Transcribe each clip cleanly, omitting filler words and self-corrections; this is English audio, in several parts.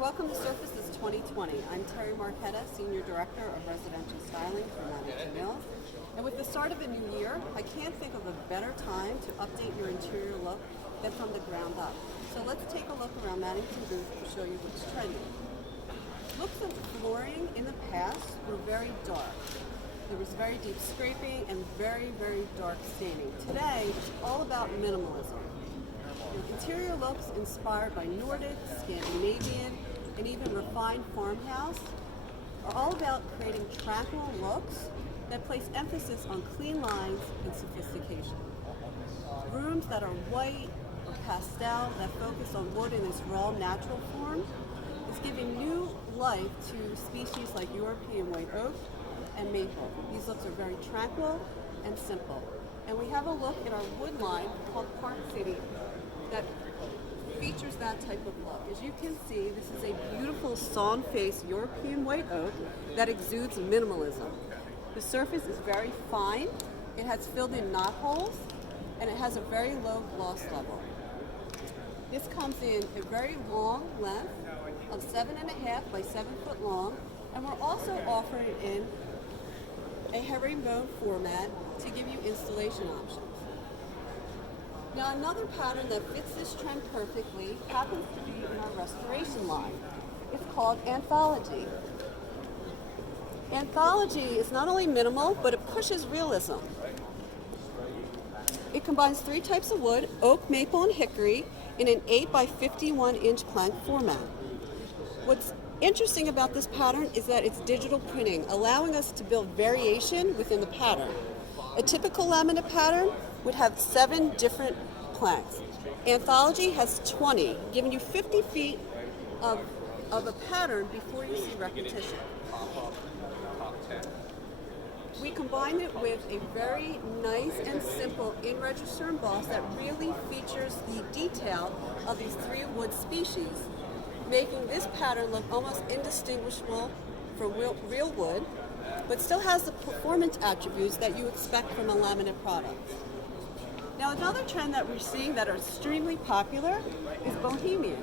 Welcome to Surfaces 2020. I'm Terry Marchetta, Senior Director of Residential Styling for Mannington. And with the start of a new year, I can't think of a better time to update your interior look than from the ground up. So let's take a look around Mannington booth to show you what's trending. Looks of flooring in the past were very dark. There was very deep scraping and very, very dark staining. Today, it's all about minimalism. Your interior looks inspired by Nordic, Scandinavian, and even refined farmhouse are all about creating tranquil looks that place emphasis on clean lines and sophistication. Rooms that are white or pastel that focus on wood in its raw, natural form is giving new life to species like European white oak and maple. These looks are very tranquil and simple. And we have a look at our wood line called Park City that features that type of look. As you can see, this is a beautiful sawn-face European white oak that exudes minimalism. The surface is very fine, it has filled-in knot holes, and it has a very low gloss level. This comes in a very long length of 7.5 by 7 foot long, and we're also offering it in a herringbone format to give you installation options. Now another pattern that fits this trend perfectly happens to be in our restoration line. It's called Anthology. Anthology is not only minimal, but it pushes realism. It combines 3 types of wood, oak, maple, and hickory, in an 8 by 51 inch plank format. What's interesting about this pattern is that it's digital printing, allowing us to build variation within the pattern. A typical laminate pattern would have 7 different planks. Anthology has 20, giving you 50 feet of a pattern before you see repetition. We combine it with a very nice and simple in-register emboss that really features the detail of these 3 wood species, making this pattern look almost indistinguishable from real wood, but still has the performance attributes that you expect from a laminate product. Now another trend that we're seeing that are extremely popular is Bohemian.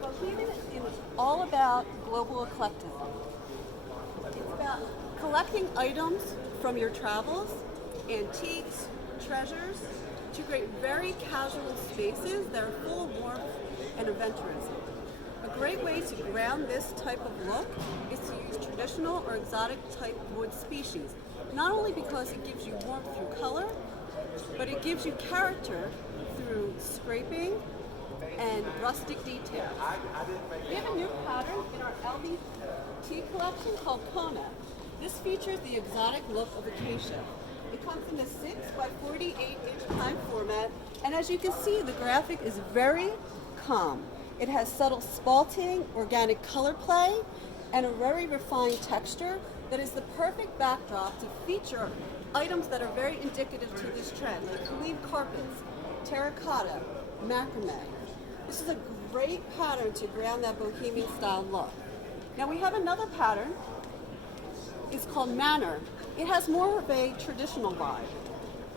Bohemian is all about global eclecticism. It's about collecting items from your travels, antiques, treasures, to create very casual spaces that are full of warmth and adventurism. A great way to ground this type of look is to use traditional or exotic type wood species, not only because it gives you warmth through color, but it gives you character through scraping and rustic details. We have a new pattern in our LVT collection called Kona. This features the exotic look of acacia. It comes in a 6 by 48 inch plank format, and as you can see, the graphic is very calm. It has subtle spalting, organic color play, and a very refined texture that is the perfect backdrop to feature items that are very indicative to this trend, like Glam carpets, terracotta, macrame. This is a great pattern to ground that bohemian style look. Now we have another pattern. It's called Manor. It has more of a traditional vibe.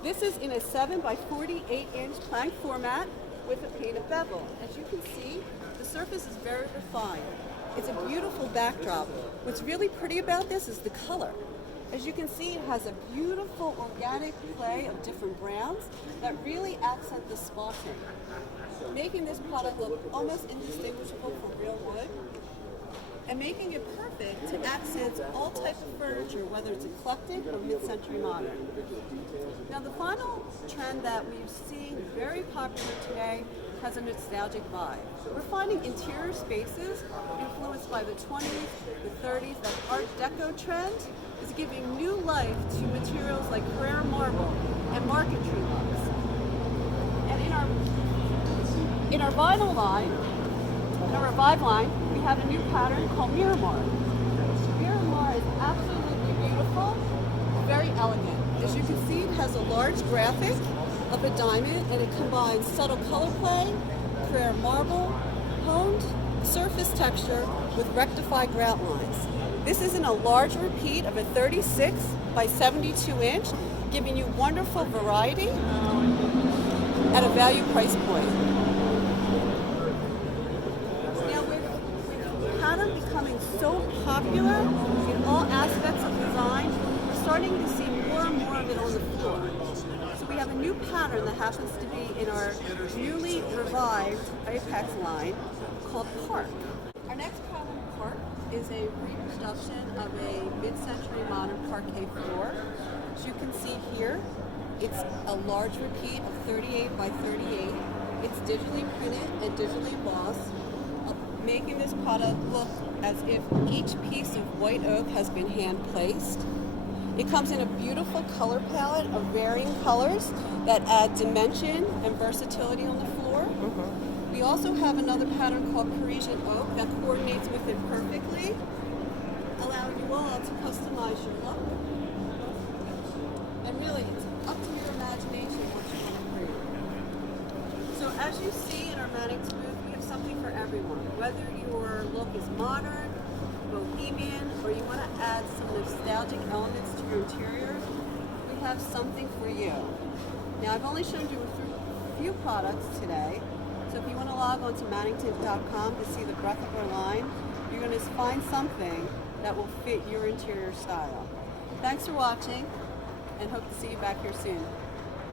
This is in a 7 by 48 inch plank format with a painted bevel. As you can see, the surface is very refined. It's a beautiful backdrop. What's really pretty about this is the color. As you can see, it has a beautiful organic play of different browns that really accent the spalting, making this product look almost indistinguishable from real wood, and making it perfect to accent all types of furniture, whether it's eclectic or mid-century modern. Now the final trend that we're seeing very popular today has a nostalgic vibe. We're finding interior spaces influenced by the 20s, the 30s, that Art Deco trend is giving new life to materials like Carrara marble and marquetry looks. And in our vinyl line, in our Revive line, we have a new pattern called Miramar. Miramar is absolutely beautiful, very elegant. As you can see, it has a large graphic of a diamond, and it combines subtle color play, Carrara marble, honed surface texture with rectified grout lines. This is in a large repeat of a 36 by 72 inch, giving you wonderful variety at a value price point. Now pattern becoming so popular in all aspects of design, we're starting to see more and more of it on the floor. So we have a new pattern that happens to be in our newly revived Apex line called Park. Our next pattern, Park, is a reproduction of a mid-century modern parquet floor. As you can see here, it's a large repeat of 38 by 38. It's digitally printed and digitally embossed, making this product look as if each piece of white oak has been hand placed. It comes in a beautiful color palette of varying colors that add dimension and versatility on the floor. We also have another pattern called Parisian Oak that coordinates with it perfectly, allowing you all to customize your look. And really, it's up to your imagination what you want to create. So as you see in our Mannington booth, we have something for everyone. Whether your look is modern, bohemian, or you want to add some nostalgic elements to your interior, we have something for you. Now, I've only shown you a few products today, so if you want to log on to Mannington.com to see the breadth of our line, you're going to find something that will fit your interior style. Thanks for watching, and hope to see you back here soon.